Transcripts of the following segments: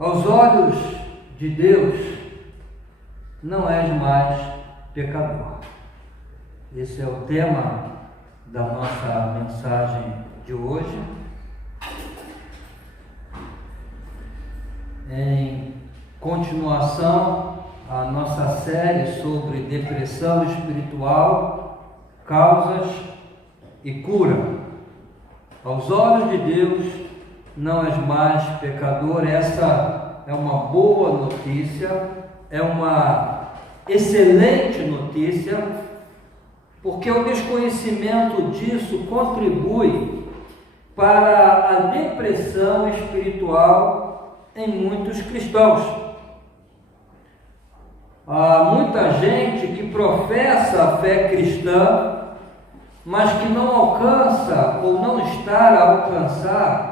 Aos olhos de Deus, não és mais pecador. Esse é o tema da nossa mensagem de hoje. Em continuação à nossa série sobre depressão espiritual, causas e cura. Aos olhos de Deus, não és mais pecador. Essa é uma boa notícia, é uma excelente notícia, porque o desconhecimento disso contribui para a depressão espiritual em muitos cristãos. Há muita gente que professa a fé cristã, mas que não alcança ou não está a alcançar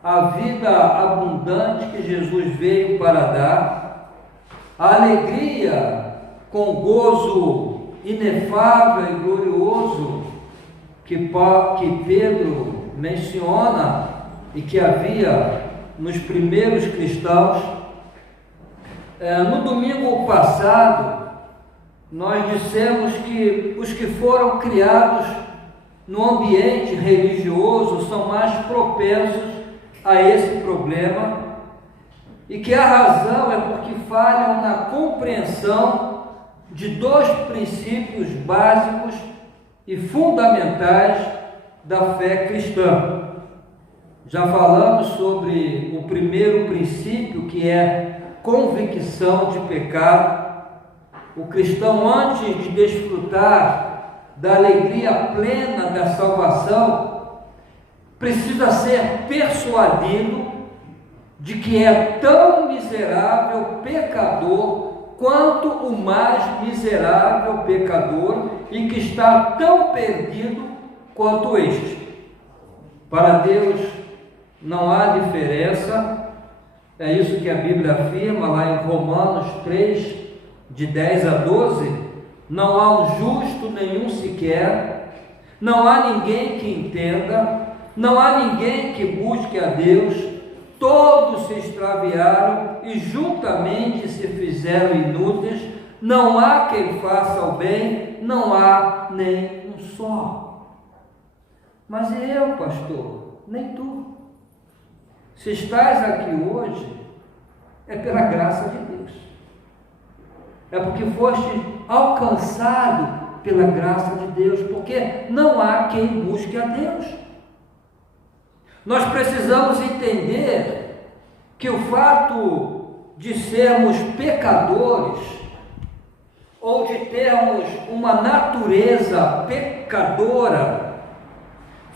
a vida abundante que Jesus veio para dar, a alegria com gozo inefável e glorioso que Pedro menciona e que havia nos primeiros cristãos. No domingo passado, nós dissemos que os que foram criados no ambiente religioso são mais propensos a esse problema e que a razão é porque falham na compreensão de dois princípios básicos e fundamentais da fé cristã. Já falamos sobre o primeiro princípio, que é convicção de pecado. O cristão, antes de desfrutar da alegria plena da salvação, precisa ser persuadido de que é tão miserável pecador quanto o mais miserável pecador e que está tão perdido quanto este. Para Deus não há diferença, é isso que a Bíblia afirma lá em Romanos 3, de 10 a 12, não há um justo nenhum sequer, não há ninguém que entenda, não há ninguém que busque a Deus, todos se extraviaram e juntamente se fizeram inúteis, não há quem faça o bem, não há nem um só. Mas e eu, pastor? Nem tu. Se estás aqui hoje, é pela graça de Deus. É porque foste alcançado pela graça de Deus, porque não há quem busque a Deus. Nós precisamos entender que o fato de sermos pecadores ou de termos uma natureza pecadora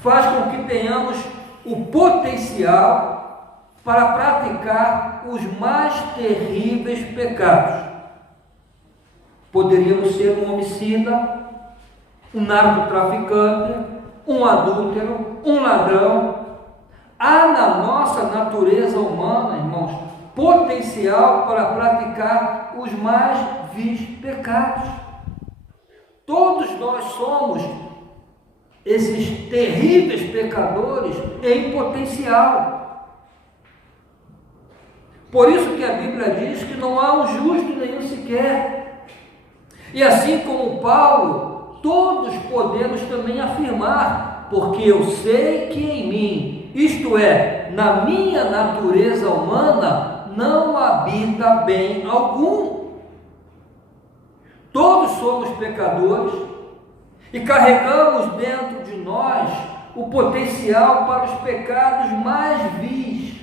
faz com que tenhamos o potencial para praticar os mais terríveis pecados. Poderíamos ser um homicida, um narcotraficante, um adúltero, um ladrão. Há na nossa natureza humana, irmãos, potencial para praticar os mais vis pecados. Todos nós somos esses terríveis pecadores em potencial. Por isso que a Bíblia diz que não há um justo nenhum sequer. E assim como Paulo, todos podemos também afirmar, porque eu sei que em mim, isto é, na minha natureza humana, não habita bem algum. Todos somos pecadores e carregamos dentro de nós o potencial para os pecados mais vis.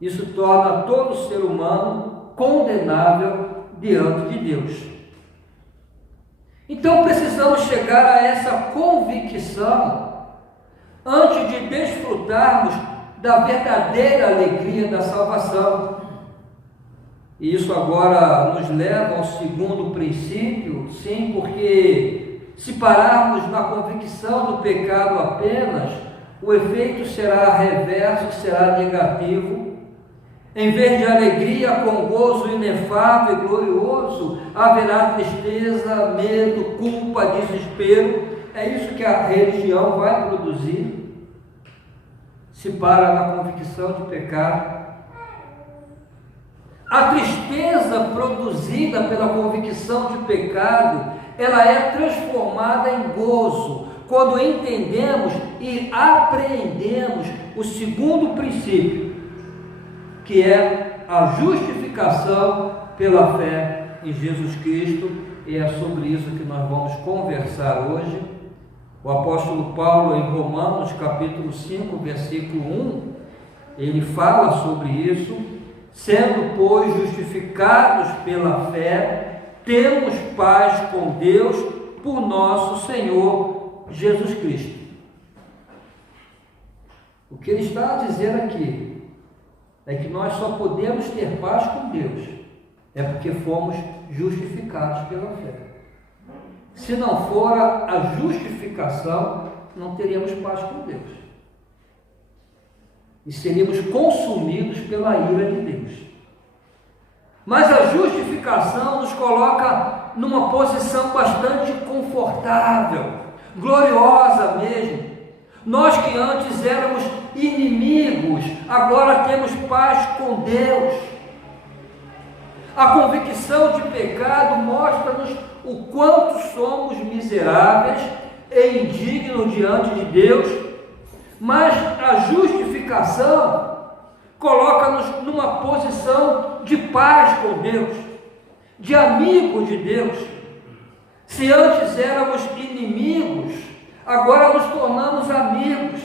Isso torna todo ser humano condenável diante de Deus. Então precisamos chegar a essa convicção antes de desfrutarmos da verdadeira alegria da salvação. E isso agora nos leva ao segundo princípio, sim, porque se pararmos na convicção do pecado apenas, o efeito será reverso, será negativo. Em vez de alegria com gozo inefável e glorioso, haverá tristeza, medo, culpa, desespero. É isso que a religião vai produzir. Se para na convicção de pecado, A tristeza produzida pela convicção de pecado, ela é transformada em gozo quando entendemos e apreendemos o segundo princípio, que é a justificação pela fé em Jesus Cristo, e é sobre isso que nós vamos conversar hoje. O apóstolo Paulo, em Romanos capítulo 5, versículo 1, ele fala sobre isso: sendo, pois, justificados pela fé, temos paz com Deus por nosso Senhor Jesus Cristo. O que ele está a dizer aqui é que nós só podemos ter paz com Deus porque fomos justificados pela fé. Se não for a justificação, não teríamos paz com Deus e seríamos consumidos pela ira de Deus. Mas a justificação nos coloca numa posição bastante confortável, gloriosa mesmo. Nós que antes éramos inimigos, agora temos paz com Deus. A convicção de pecado mostra-nos o quanto somos miseráveis e indignos diante de Deus, mas a justificação coloca-nos numa posição de paz com Deus, de amigo de Deus. Se antes éramos inimigos, agora nos tornamos amigos,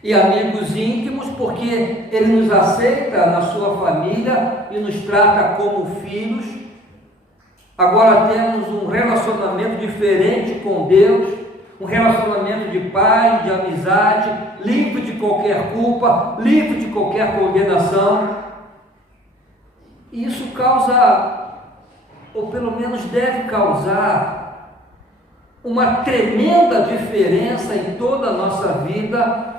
e amigos íntimos, porque Ele nos aceita na sua família e nos trata como filhos. Agora temos um relacionamento diferente com Deus, um relacionamento de paz, de amizade, livre de qualquer culpa, livre de qualquer condenação. E isso causa, ou pelo menos deve causar, uma tremenda diferença em toda a nossa vida,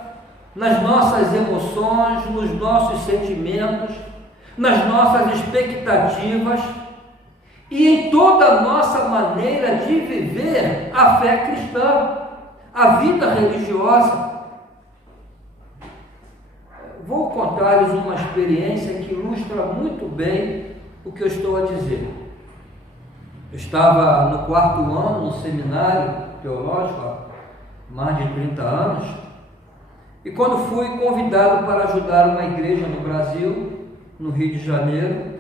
nas nossas emoções, nos nossos sentimentos, nas nossas expectativas e em toda a nossa maneira de viver a fé cristã, a vida religiosa. Vou contar-lhes uma experiência que ilustra muito bem o que eu estou a dizer. Eu estava no 4º ano no seminário teológico, há mais de 30 anos, e quando fui convidado para ajudar uma igreja no Brasil, no Rio de Janeiro,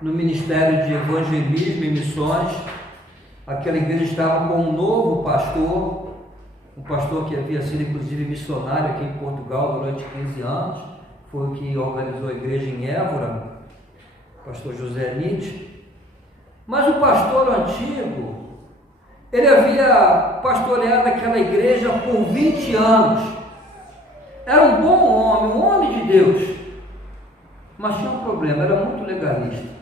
no Ministério de Evangelismo e Missões, aquela igreja estava com um novo pastor, um pastor que havia sido inclusive missionário aqui em Portugal durante 15 anos, foi o que organizou a igreja em Évora, o pastor José Nietzsche. Mas o pastor antigo, ele havia pastoreado aquela igreja por 20 anos, era um bom homem, um homem de Deus, mas tinha um problema, era muito legalista.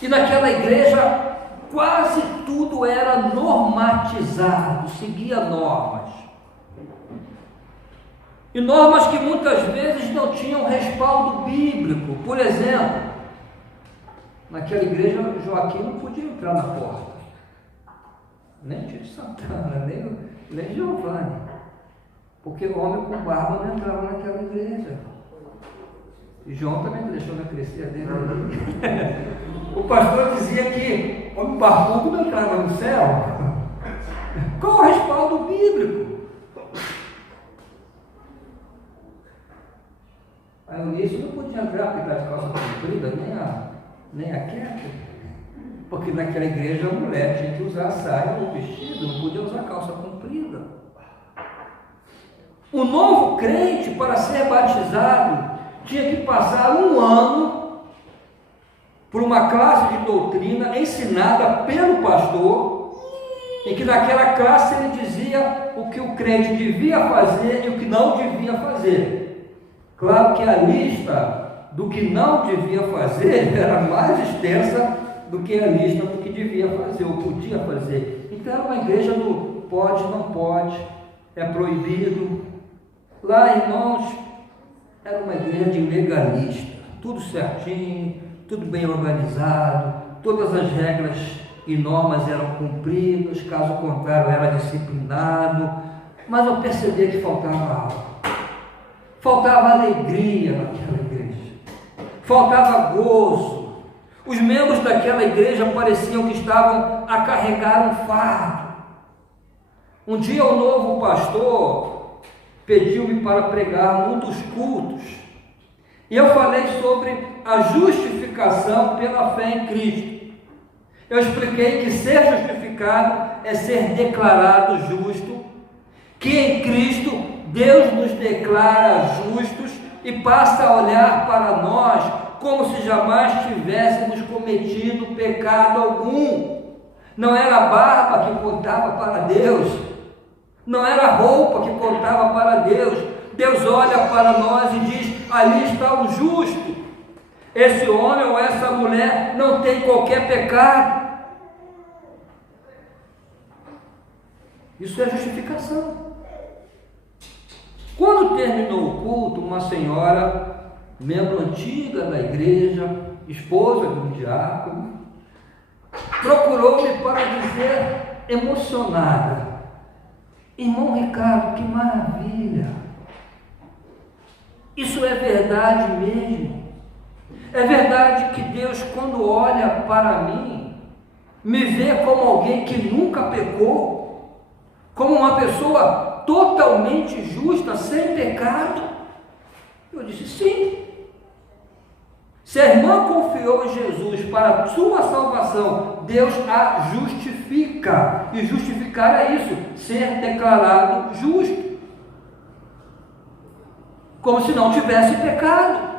E naquela igreja quase tudo era normatizado, seguia normas. E normas que muitas vezes não tinham respaldo bíblico. Por exemplo, naquela igreja Joaquim não podia entrar na porta, nem Tio de Santana, nem Giovanni, porque o homem com barba não entrava naquela igreja. E João também deixou na crescer dele. O pastor dizia que o homem barbudo não entrava no céu. Qual o respaldo bíblico? A Eunice não podia entrar porque estava de calça comprida, nem a quieto, porque naquela igreja a mulher tinha que usar saia ou vestido, não podia usar calça comprida. O novo crente, para ser batizado, tinha que passar 1 ano por uma classe de doutrina ensinada pelo pastor, em que naquela classe ele dizia o que o crente devia fazer e o que não devia fazer. Claro que a lista do que não devia fazer era mais extensa do que a lista do que devia fazer ou podia fazer. Então era uma igreja do pode, não pode, é proibido. Lá, irmãos, era uma igreja de legalista, tudo certinho, tudo bem organizado, todas as regras e normas eram cumpridas, caso contrário era disciplinado, mas eu percebia que faltava algo, faltava alegria naquela igreja, faltava gozo. Os membros daquela igreja pareciam que estavam a carregar um fardo. Um dia o novo pastor pediu-me para pregar num dos cultos. E eu falei sobre a justificação pela fé em Cristo. Eu expliquei que ser justificado é ser declarado justo, que em Cristo Deus nos declara justos e passa a olhar para nós como se jamais tivéssemos cometido pecado algum. Não era a barba que contava para Deus, não era a roupa que contava para Deus. Deus olha para nós e diz: ali está o justo. Esse homem ou essa mulher não tem qualquer pecado. Isso é justificação. Quando terminou o culto, uma senhora, membro antiga da igreja, esposa de um diácono, procurou-me para dizer, emocionada: irmão Ricardo, que maravilha! Isso é verdade mesmo. É verdade que Deus, quando olha para mim, me vê como alguém que nunca pecou, como uma pessoa totalmente justa, sem pecado? Eu disse: sim. Se a irmã confiou em Jesus para a sua salvação, Deus a justifica. E justificar é isso, ser declarado justo, como se não tivesse pecado.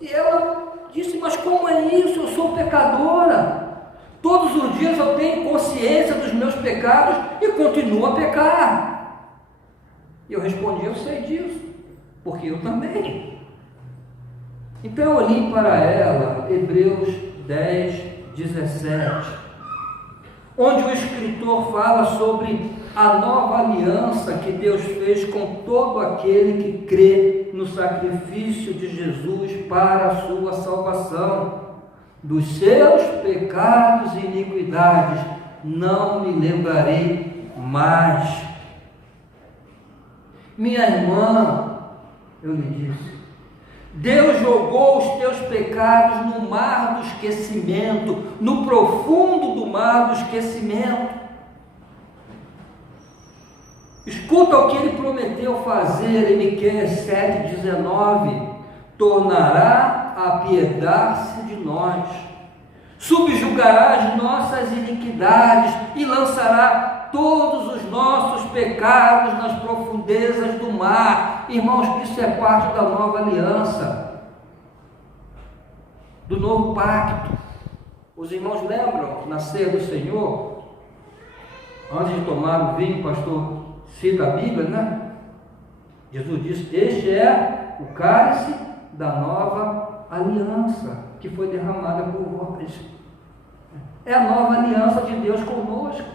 E ela disse: mas como é isso? Eu sou pecadora. Todos os dias eu tenho consciência dos meus pecados e continuo a pecar. E eu respondi: eu sei disso, porque eu também. Então eu olhei para ela, Hebreus 10, 17, onde o escritor fala sobre a nova aliança que Deus fez com todo aquele que crê no sacrifício de Jesus para a sua salvação. Dos seus pecados e iniquidades não me lembrarei mais. Minha irmã, eu lhe disse, Deus jogou os teus pecados no mar do esquecimento, no profundo do mar do esquecimento. Escuta o que ele prometeu fazer em Miqueias 7,19: tornará a apiedar-se de nós, subjugará as nossas iniquidades e lançará todos os nossos pecados nas profundezas do mar. Irmãos, isso é parte da nova aliança, do novo pacto. Os irmãos lembram na ceia do Senhor, antes de tomar o vinho, o pastor cita a Bíblia, né? Jesus disse: este é o cálice da nova aliança, que foi derramada por vós. É a nova aliança de Deus conosco,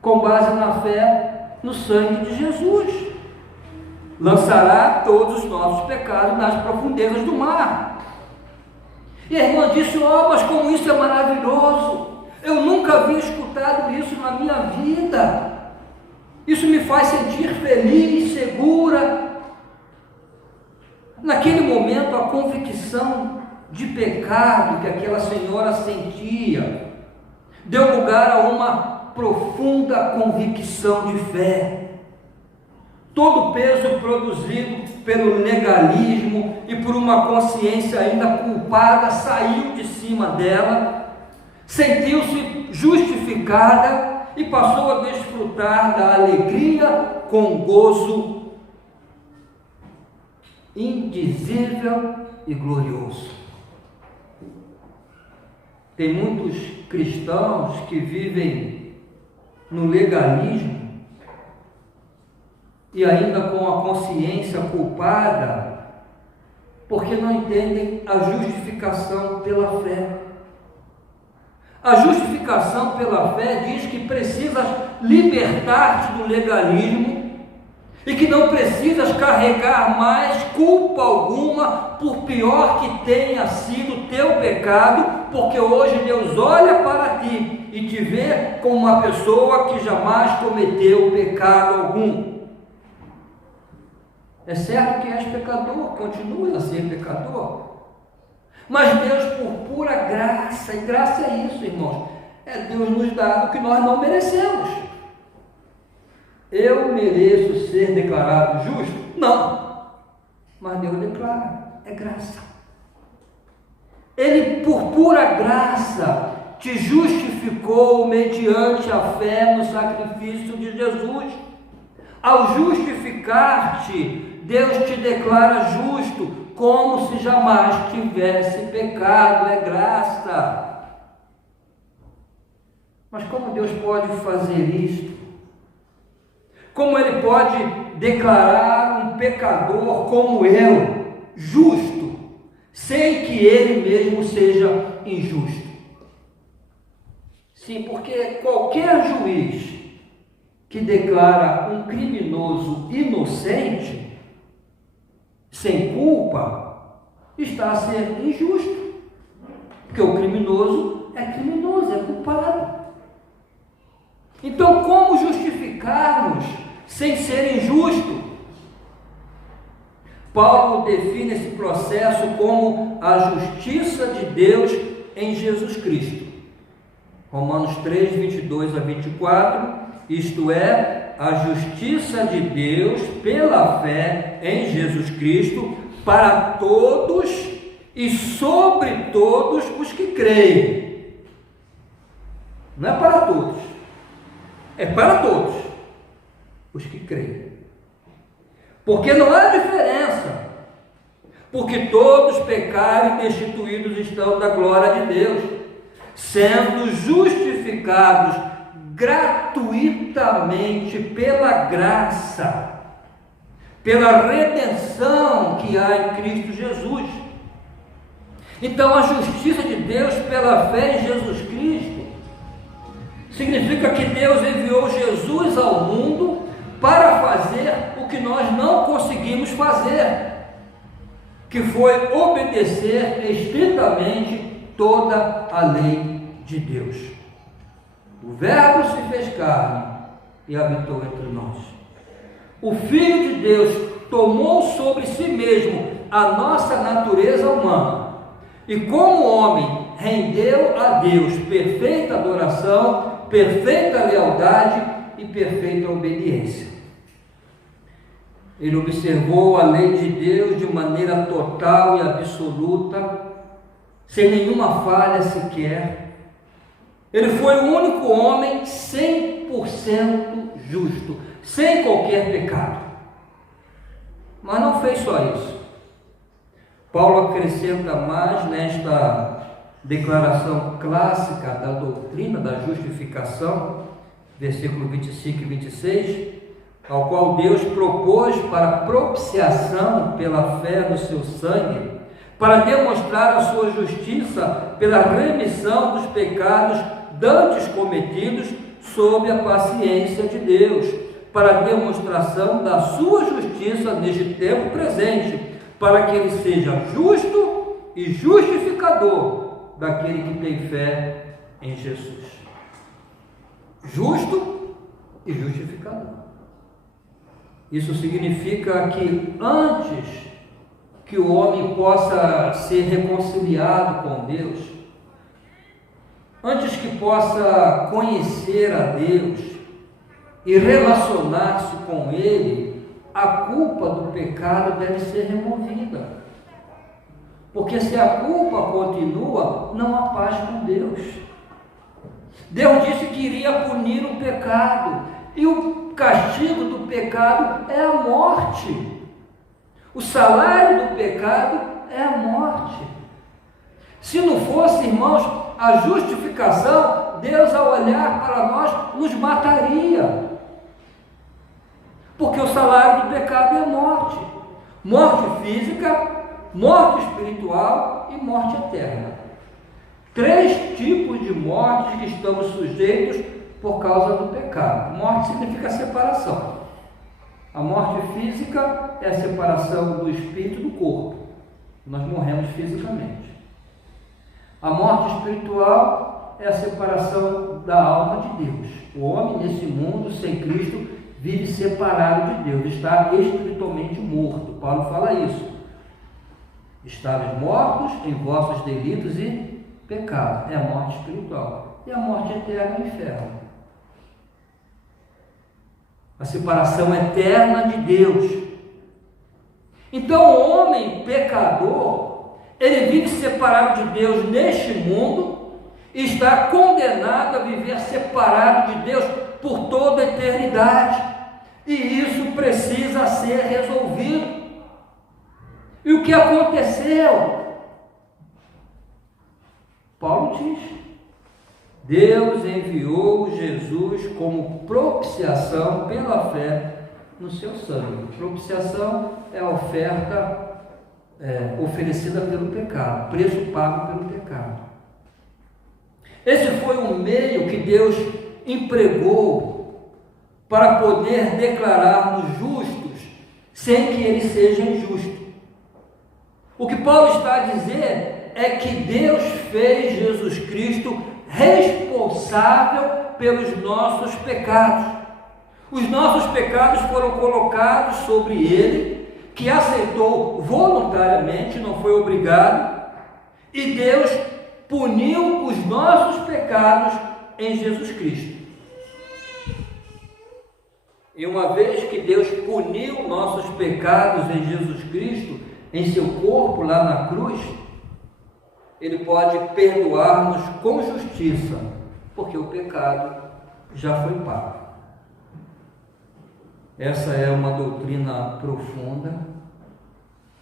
com base na fé no sangue de Jesus. Lançará todos os nossos pecados nas profundezas do mar. E a irmã disse: oh, mas como isso é maravilhoso! Eu nunca havia escutado isso na minha vida. Isso me faz sentir feliz, segura. Naquele momento, a convicção de pecado que aquela senhora sentia deu lugar a uma profunda convicção de fé. Todo o peso produzido pelo legalismo e por uma consciência ainda culpada saiu de cima dela, sentiu-se justificada e passou a desfrutar da alegria com gozo indizível e glorioso. Tem muitos cristãos que vivem no legalismo e ainda com a consciência culpada, porque não entendem a justificação pela fé. A justificação pela fé diz que precisas libertar-te do legalismo e que não precisas carregar mais culpa alguma, por pior que tenha sido teu pecado, porque hoje Deus olha para ti e te vê como uma pessoa que jamais cometeu pecado algum. É certo que és pecador, continuas a ser pecador. Mas Deus, por pura graça, e graça é isso, irmãos, é Deus nos dar o que nós não merecemos. Eu mereço ser declarado justo? Não. Mas Deus declara, é graça. Ele, por pura graça, te justificou mediante a fé no sacrifício de Jesus. Ao justificar-te, Deus te declara justo, como se jamais tivesse pecado, é graça. Mas como Deus pode fazer isto? Como Ele pode declarar um pecador como eu, justo, sem que Ele mesmo seja injusto? Sim, porque qualquer juiz que declara um criminoso inocente, sem culpa, está a ser injusto, porque o criminoso, é culpado. Então, como justificar-nos sem ser injusto? Paulo define esse processo como a justiça de Deus em Jesus Cristo. Romanos 3, 22 a 24, isto é, a justiça de Deus pela fé em Jesus Cristo para todos e sobre todos os que creem. Não é para todos, é para todos os que creem. Porque não há diferença, porque todos pecaram e destituídos estão da glória de Deus, sendo justificados gratuitamente pela graça, pela redenção que há em Cristo Jesus. Então, a justiça de Deus pela fé em Jesus Cristo significa que Deus enviou Jesus ao mundo para fazer o que nós não conseguimos fazer, que foi obedecer estritamente toda a lei de Deus. O Verbo se fez carne e habitou entre nós. O Filho de Deus tomou sobre si mesmo a nossa natureza humana e, como homem, rendeu a Deus perfeita adoração, perfeita lealdade e perfeita obediência. Ele observou a lei de Deus de maneira total e absoluta, sem nenhuma falha sequer. Ele foi o único homem 100% justo, sem qualquer pecado. Mas não fez só isso. Paulo acrescenta mais nesta declaração clássica da doutrina da justificação, versículo 25 e 26, ao qual Deus propôs para propiciação pela fé no seu sangue, para demonstrar a sua justiça pela remissão dos pecados dantes cometidos sob a paciência de Deus, para a demonstração da sua justiça neste tempo presente, para que ele seja justo e justificador daquele que tem fé em Jesus. Justo e justificador. Isso significa que antes que o homem possa ser reconciliado com Deus, antes que possa conhecer a Deus e relacionar-se com Ele, a culpa do pecado deve ser removida. Porque se a culpa continua, não há paz com Deus. Deus disse que iria punir o pecado, e o castigo do pecado é a morte. O salário do pecado é a morte. Se não fosse, irmãos, a justificação, Deus, ao olhar para nós, nos mataria. Porque o salário do pecado é a morte. Morte física, morte espiritual e morte eterna. 3 tipos de mortes que estamos sujeitos por causa do pecado. Morte significa separação. A morte física é a separação do espírito do corpo. Nós morremos fisicamente. A morte espiritual é a separação da alma de Deus. O homem nesse mundo sem Cristo vive separado de Deus, está espiritualmente morto. Paulo fala isso. Estáveis mortos em vossos delitos e pecados. É a morte espiritual. E a morte eterna é o inferno. A separação eterna de Deus. Então o homem pecador, ele vive separado de Deus neste mundo e está condenado a viver separado de Deus por toda a eternidade. E isso precisa ser resolvido. E o que aconteceu? Paulo diz: Deus enviou Jesus como propiciação pela fé no seu sangue. Propiciação é a oferta oferecida pelo pecado, preço pago pelo pecado. Esse foi o meio que Deus empregou para poder declarar-nos justos sem que ele seja injusto. O que Paulo está a dizer é que Deus fez Jesus Cristo responsável pelos nossos pecados. Os nossos pecados foram colocados sobre ele, que aceitou voluntariamente, não foi obrigado, e Deus puniu os nossos pecados em Jesus Cristo. E uma vez que Deus puniu nossos pecados em Jesus Cristo, em seu corpo lá na cruz, ele pode perdoar-nos com justiça, porque o pecado já foi pago. Essa é uma doutrina profunda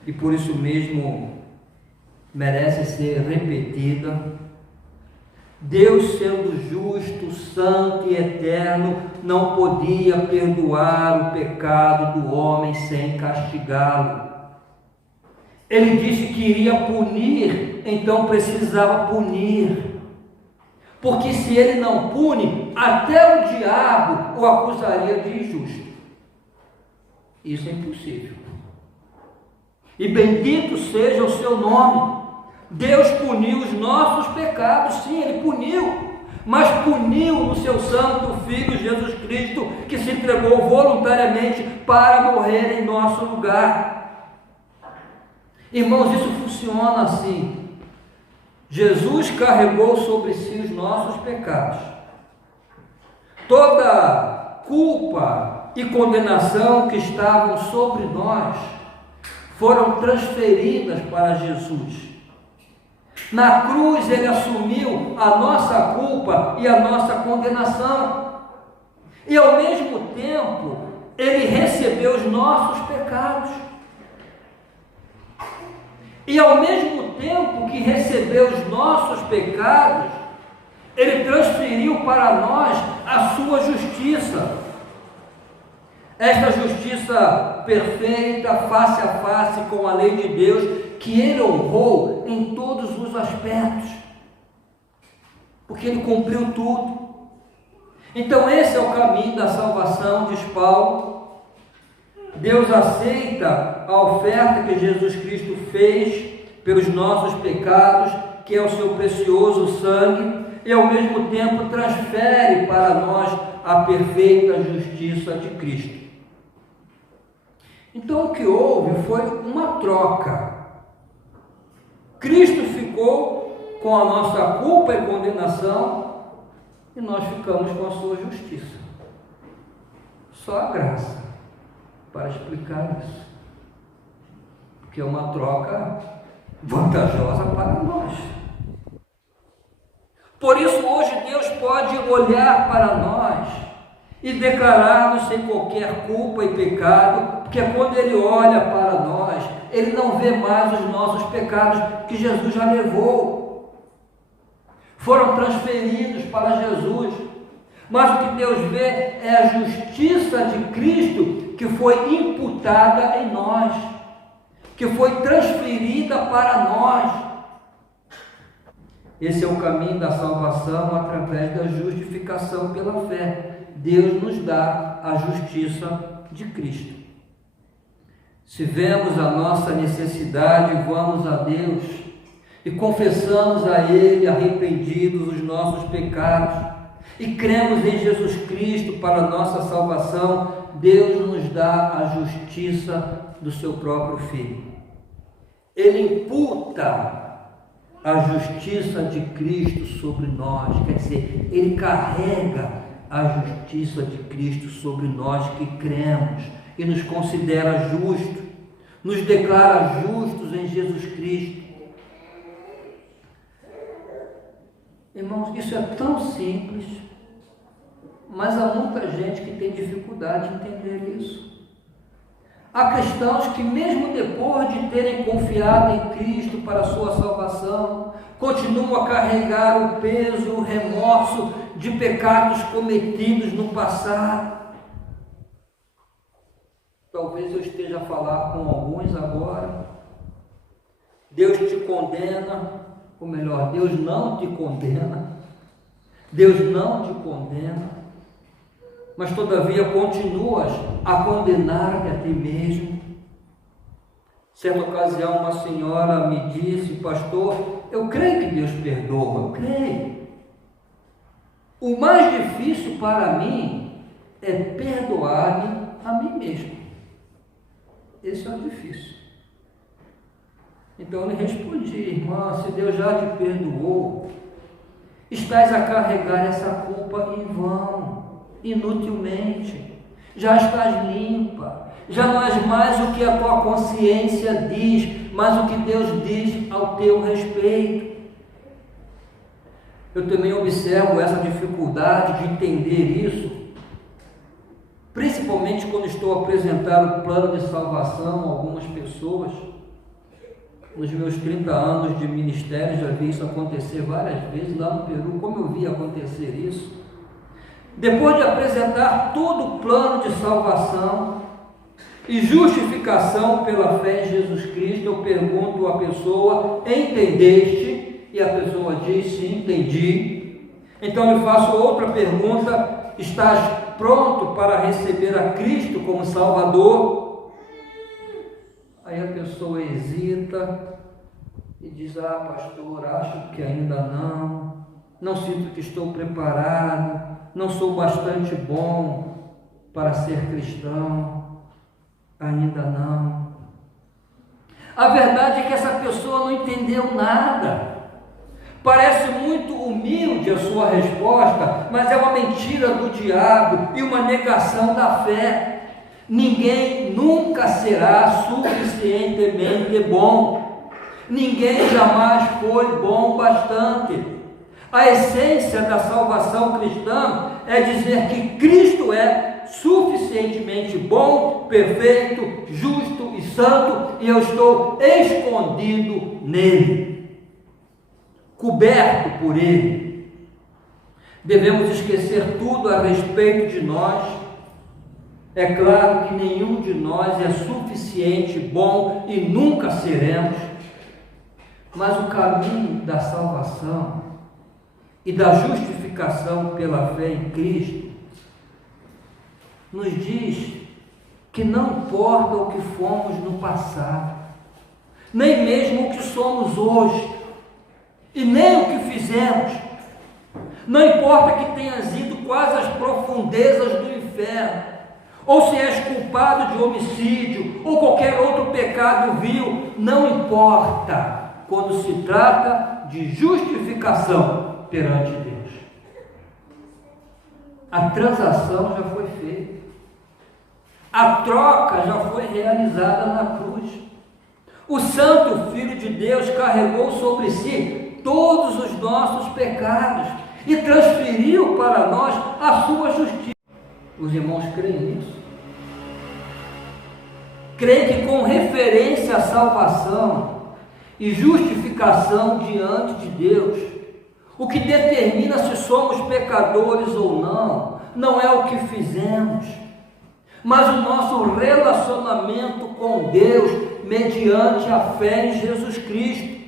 e por isso mesmo merece ser repetida. Deus, sendo justo, santo e eterno, não podia perdoar o pecado do homem sem castigá-lo. Ele disse que iria punir, então precisava punir. Porque se ele não pune, até o diabo o acusaria de injusto. Isso é impossível. E bendito seja o seu nome. Deus puniu os nossos pecados, sim, ele puniu. Mas puniu no seu santo Filho Jesus Cristo, que se entregou voluntariamente para morrer em nosso lugar. Irmãos, isso funciona assim. Jesus carregou sobre si os nossos pecados. Toda culpa e condenação que estavam sobre nós foram transferidas para Jesus. Na cruz ele assumiu a nossa culpa e a nossa condenação. E ao mesmo tempo, ele recebeu os nossos pecados. E ao mesmo tempo que recebeu os nossos pecados, ele transferiu para nós a sua justiça. Esta justiça perfeita, face a face com a lei de Deus, que ele honrou em todos os aspectos, porque ele cumpriu tudo. Então esse é o caminho da salvação, diz Paulo. Deus aceita a oferta que Jesus Cristo fez pelos nossos pecados, que é o seu precioso sangue, e ao mesmo tempo transfere para nós a perfeita justiça de Cristo. Então o que houve foi uma troca. Cristo ficou com a nossa culpa e condenação e nós ficamos com a sua justiça. Só a graça para explicar isso, porque é uma troca vantajosa para nós. Por isso hoje Deus pode olhar para nós e declarar-nos sem qualquer culpa e pecado, porque quando Ele olha para nós, Ele não vê mais os nossos pecados que Jesus já levou. Foram transferidos para Jesus. Mas o que Deus vê é a justiça de Cristo que foi imputada em nós, que foi transferida para nós. Esse é o caminho da salvação através da justificação pela fé. Deus nos dá a justiça de Cristo. Se vemos a nossa necessidade, vamos a Deus e confessamos a Ele arrependidos os nossos pecados e cremos em Jesus Cristo para a nossa salvação, Deus nos dá a justiça do seu próprio Filho. Ele imputa a justiça de Cristo sobre nós, quer dizer, Ele carrega a justiça de Cristo sobre nós que cremos e nos considera justos, nos declara justos em Jesus Cristo. Irmãos, isso é tão simples, mas há muita gente que tem dificuldade em entender isso. Há cristãos que, mesmo depois de terem confiado em Cristo para a sua salvação, continuam a carregar o peso, o remorso de pecados cometidos no passado. Talvez eu esteja a falar com alguns agora. Deus te condena, ou melhor, Deus não te condena. Deus não te condena, mas todavia continuas a condenar-te a ti mesmo. Certa ocasião uma senhora me disse: pastor, eu creio que Deus perdoa, eu creio. O mais difícil para mim é perdoar-me a mim mesmo. Esse é o difícil. Então eu lhe respondi: irmã, se Deus já te perdoou, estás a carregar essa culpa em vão, inutilmente. Já estás limpa, já não és mais o que a tua consciência diz, mas o que Deus diz ao teu respeito. Eu também observo essa dificuldade de entender isso, principalmente quando estou a apresentar o plano de salvação a algumas pessoas. Nos meus 30 anos de ministério, já vi isso acontecer várias vezes lá no Peru, como eu vi acontecer isso. Depois de apresentar todo o plano de salvação e justificação pela fé em Jesus Cristo, eu pergunto à pessoa: entendeste? E a pessoa diz: sim, entendi. Então eu faço outra pergunta: estás pronto para receber a Cristo como Salvador? Aí a pessoa hesita e diz: ah, pastor, acho que ainda não sinto que estou preparado, não sou bastante bom para ser cristão, ainda não. A verdade é que essa pessoa não entendeu nada. Parece muito humilde a sua resposta, mas é uma mentira do diabo e uma negação da fé. Ninguém nunca será suficientemente bom. Ninguém jamais foi bom bastante. A essência da salvação cristã é dizer que Cristo é suficientemente bom, perfeito, justo e santo, e eu estou escondido nele, coberto por ele. Devemos esquecer tudo a respeito de nós. É claro que nenhum de nós é suficiente bom e nunca seremos, mas o caminho da salvação e da justificação pela fé em Cristo nos diz que não importa o que fomos no passado, nem mesmo o que somos hoje, e nem o que fizemos. Não importa que tenhas ido quase às profundezas do inferno, ou se és culpado de homicídio ou qualquer outro pecado vil, não importa quando se trata de justificação perante Deus. A transação já foi feita, a troca já foi realizada na cruz. O Santo Filho de Deus carregou sobre si todos os nossos pecados e transferiu para nós a sua justiça. Os irmãos creem nisso? Creem que com referência à salvação e justificação diante de Deus, o que determina se somos pecadores ou não é o que fizemos, mas o nosso relacionamento com Deus mediante a fé em Jesus Cristo.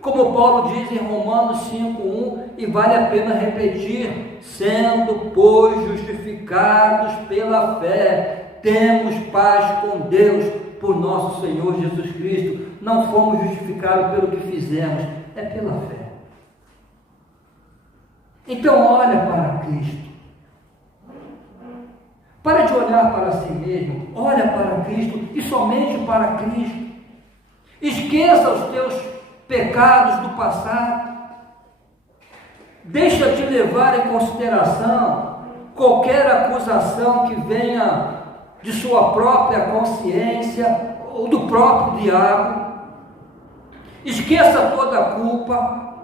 Como Paulo diz em Romanos 5:1, e vale a pena repetir: sendo, pois, justificados pela fé, temos paz com Deus por nosso Senhor Jesus Cristo. Não fomos justificados pelo que fizemos, é pela fé. Então olha para Cristo. Para de olhar para si mesmo, olha para Cristo e somente para Cristo. Esqueça os teus pecados do passado. Deixa de levar em consideração qualquer acusação que venha de sua própria consciência ou do próprio diabo. Esqueça toda a culpa.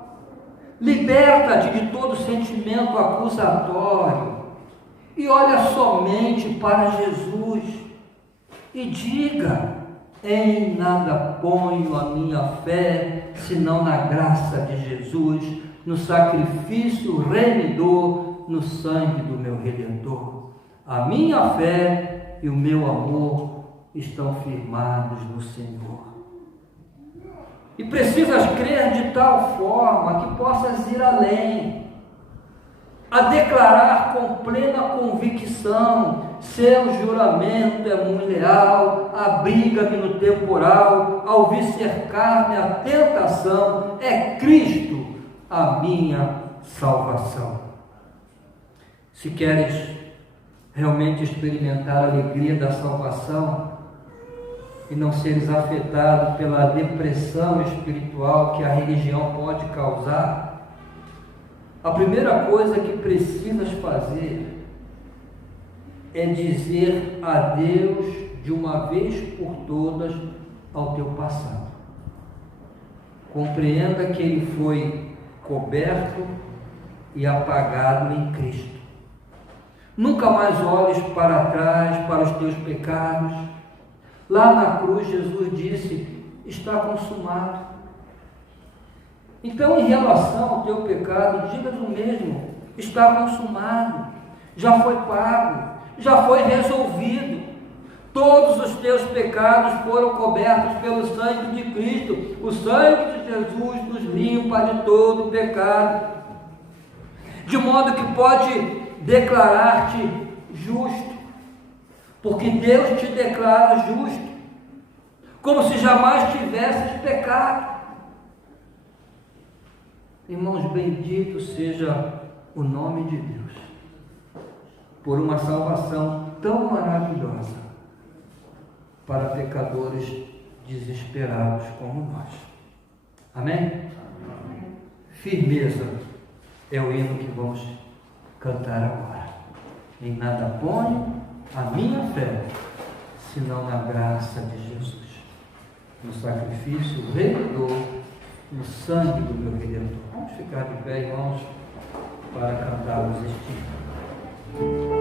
Liberta-te de todo sentimento acusatório e olha somente para Jesus e diga: em nada ponho a minha fé, senão na graça de Jesus, no sacrifício remidor, no sangue do meu Redentor. A minha fé e o meu amor estão firmados no Senhor. E precisas crer de tal forma que possas ir além, a declarar com plena convicção: seu juramento é muito leal, abriga-me no temporal, ao vir cercar-me a tentação, é Cristo a minha salvação. Se queres realmente experimentar a alegria da salvação e não seres afetado pela depressão espiritual que a religião pode causar, a primeira coisa que precisas fazer é dizer adeus de uma vez por todas ao teu passado. Compreenda que ele foi coberto e apagado em Cristo. Nunca mais olhes para trás, para os teus pecados. Lá na cruz Jesus disse: está consumado. Então, em relação ao teu pecado, digas o mesmo: está consumado, já foi pago, já foi resolvido. Todos os teus pecados foram cobertos pelo sangue de Cristo. O sangue de Jesus nos limpa de todo pecado, de modo que pode declarar-te justo, porque Deus te declara justo, como se jamais tivesses pecado. Irmãos, bendito seja o nome de Deus por uma salvação tão maravilhosa para pecadores desesperados como nós. Amém? Firmeza é o hino que vamos cantar agora. Em nada ponho a minha fé, senão na graça de Jesus, no sacrifício remidor, no sangue do meu Redentor. Vamos ficar de pé, irmãos, para cantarmos este hino.